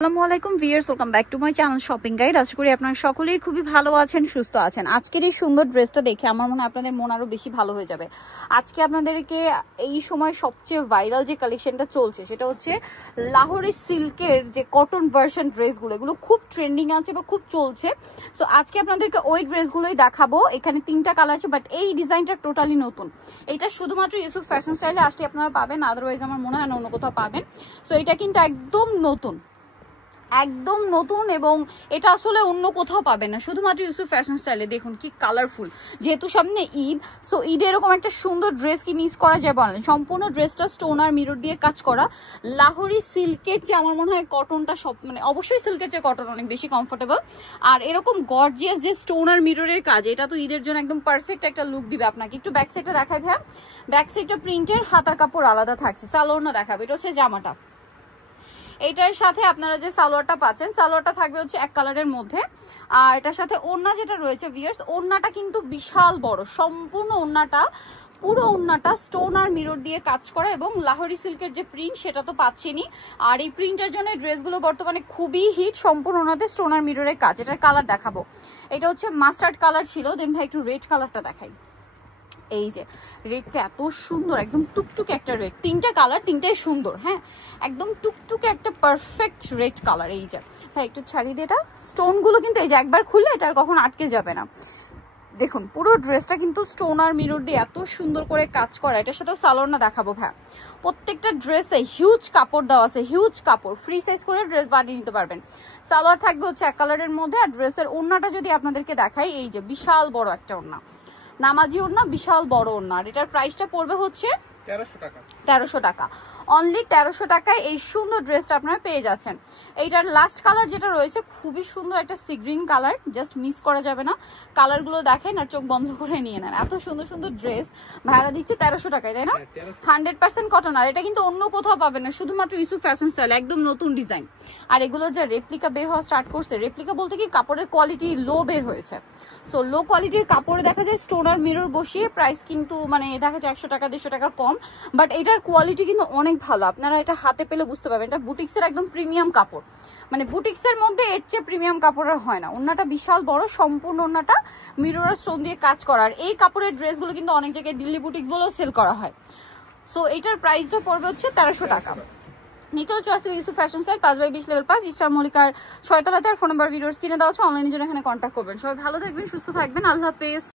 আসসালামু আলাইকুম viewers, welcome back to my channel shopping guide. আশা করি আপনারা সকলেই খুবই ভালো আছেন, সুস্থ আছেন। আজকের এই সুন্দর ড্রেসটা দেখে আমার মনে হয় আপনাদের মন আরো বেশি ভালো হয়ে যাবে। আজকে আপনাদেরকে এই সময় সবচেয়ে ভাইরাল যে কালেকশনটা চলছে সেটা হচ্ছে লাহোরি সিল্কের যে কটন ভার্সন ড্রেসগুলো, এগুলো খুব ট্রেন্ডিং আছে বা খুব চলছে। তো আজকে আপনাদেরকে ওই ড্রেসগুলোই দেখাবো। এখানে 3টা কালার আছে, বাট এই ডিজাইনটা টোটালি নতুন। এটা শুধুমাত্র ইউসুফ ফ্যাশন স্টাইলে আসলে আপনারা পাবেন, আদারওয়াইজ আমার মনে হয় না অন্য কোথাও পাবেন। সো এটা কিন্তু একদম নতুন, একদম নতুন, এবং এটা আসলে অন্য কোথাও পাবেন না, শুধুমাত্র ইউসুফ ফ্যাশন স্টাইলে। দেখুন কি কালারফুল, যেহেতু সামনে ঈদ, সো ঈদে এরকম একটা সুন্দর ড্রেস কি মিস করা যায় বলেন। সম্পূর্ণ ড্রেসটা স্টোন আর মিরর দিয়ে কাজ করা। লাহোরি সিল্কের চেয়ে আমার মনে হয় কটনটা সব, মানে অবশ্যই সিল্কের চেয়ে কটন অনেক বেশি কমফোর্টেবল। আর এরকম গর্জিয়াস যে স্টোন আর মিররের কাজ, এটা তো ঈদের জন্য একদম পারফেক্ট একটা লুক দিবে আপনাকে। একটু ব্যাক সাইডটা দেখাই ভাই। ব্যাক সাইডটা প্রিন্টের, হাতার কাপড় আলাদা থাকছে, সালোয়ারটা দেখাবে। এটা হচ্ছে জামাটা। এটার সাথে আপনারা যে সালোয়ারটা পাচ্ছেন, সালোয়ারটা থাকবে হচ্ছে এক কালারের মধ্যে। আর এটার সাথে ওড়না যেটা রয়েছে ভিউয়ার্স, ওড়নাটা কিন্তু বিশাল বড়। সম্পূর্ণ ওড়নাটা, পুরো ওড়নাটা স্টোন আর মিরর দিয়ে কাজ করা, এবং লাহোরি সিল্কের যে প্রিন্ট সেটা তো পাচ্ছেনই। আর এই প্রিন্টের জন্য ড্রেসগুলো বর্তমানে খুবই হিট। সম্পূর্ণ ওনাতে স্টোন আর মিররের কাজ। এটার কালার দেখাবো। এটা হচ্ছে মাস্টার্ড কালার ছিল, দেন ভাই একটু রেড কালারটা দেখাই। এই যে রেডটা এত সুন্দর, একদম টুকটুক একটা রেড। 3টা কালার, 3টাই সুন্দর। হ্যাঁ, একদম টুকটুকে একটা পারফেক্ট রেড কালার। এই যে ভাই একটু ছাড়িয়ে দিয়ে, এটা স্টোনগুলো কিন্তু এই যে একবার খুললে এটা আর কখন আটকে যাবে না। দেখুন পুরো ড্রেসটা কিন্তু স্টোন আর মিরর দিয়ে এত সুন্দর করে কাজ করা। এটার সাথে সালোয়ারটা দেখাবো ভাই। প্রত্যেকটা ড্রেসে হিউজ কাপড় দেওয়া আছে, হিউজ কাপড়। ফ্রি সাইজ করে ড্রেস বানিয়ে নিতে পারবেন। সালোয়ার থাকবে হচ্ছে এক কালারের মধ্যে। আর ড্রেসের ওড়নাটা যদি আপনাদেরকে দেখাই, এই যে বিশাল বড় একটা ওড়না, নামাজি ওড়না, বিশাল বড় ওড়না। আর এটার প্রাইসটা পড়বে হচ্ছে 1300 টাকা। অনলি 1300 টাকায় এই সুন্দর ড্রেসটা আপনারা পেয়ে যাচ্ছেন। এইটার লাস্ট কালার যেটা রয়েছে খুবই সুন্দর একটা sea green colour, just miss করা যাবে না। কালারগুলো দেখেন আর চোখ বন্ধ করে নিয়ে নেন। এত সুন্দর সুন্দর ড্রেস ভাড়া দিচ্ছে 1300 টাকায়, তাই না? 100% কটন। আর এটা কিন্তু অন্য কোথাও পাবেন না, শুধুমাত্র ইউসুফ ফ্যাশন স্টাইল, একদম নতুন ডিজাইন। আর এগুলোর যে রেপ্লিকা বের হওয়া স্টার্ট করছে, রেপ্লিকা বলতে কি কাপড়ের কোয়ালিটি লো বের হয়েছে। সো লো কোয়ালিটির কাপড়ে দেখা যায় স্টোন আর মিরর বসিয়ে প্রাইস কিন্তু মানে দেখা যায় 100 টাকা 150 টাকা কম, বাট এটার কোয়ালিটি কিন্তু অনেক ভালো। আপনারা এটা হাতে পেলে বুঝতে পারবেন, এটা বুটিক্সের একদম প্রিমিয়াম কাপড়। মানে বুটিক্সের মধ্যে এর চেয়ে প্রিমিয়াম কাপড় আর হয় না। ওড়নাটা বিশাল বড়, সম্পূর্ণ ওড়নাটা মিরর আর স্টোন দিয়ে কাজ করা। আর এই কাপড়ের ড্রেসগুলো কিন্তু অনেক জায়গায় দিল্লি বুটিক্স বলেও সেল করা হয়। সো এটার প্রাইসটা পড়বে হচ্ছে 1300 টাকা। Nickel choice Yusuf fashion style, 5/20 level 5, star মল্লিকার 6 তলাতে। আর ফোন নাম্বার ভিডিওর স্ক্রিনে দেওয়া আছে, অনলাইনের জন্য এখানে কন্ট্যাক্ট করবেন। সবাই ভালো থাকবেন, সুস্থ থাকবেন, আল্লাহ হাফেজ।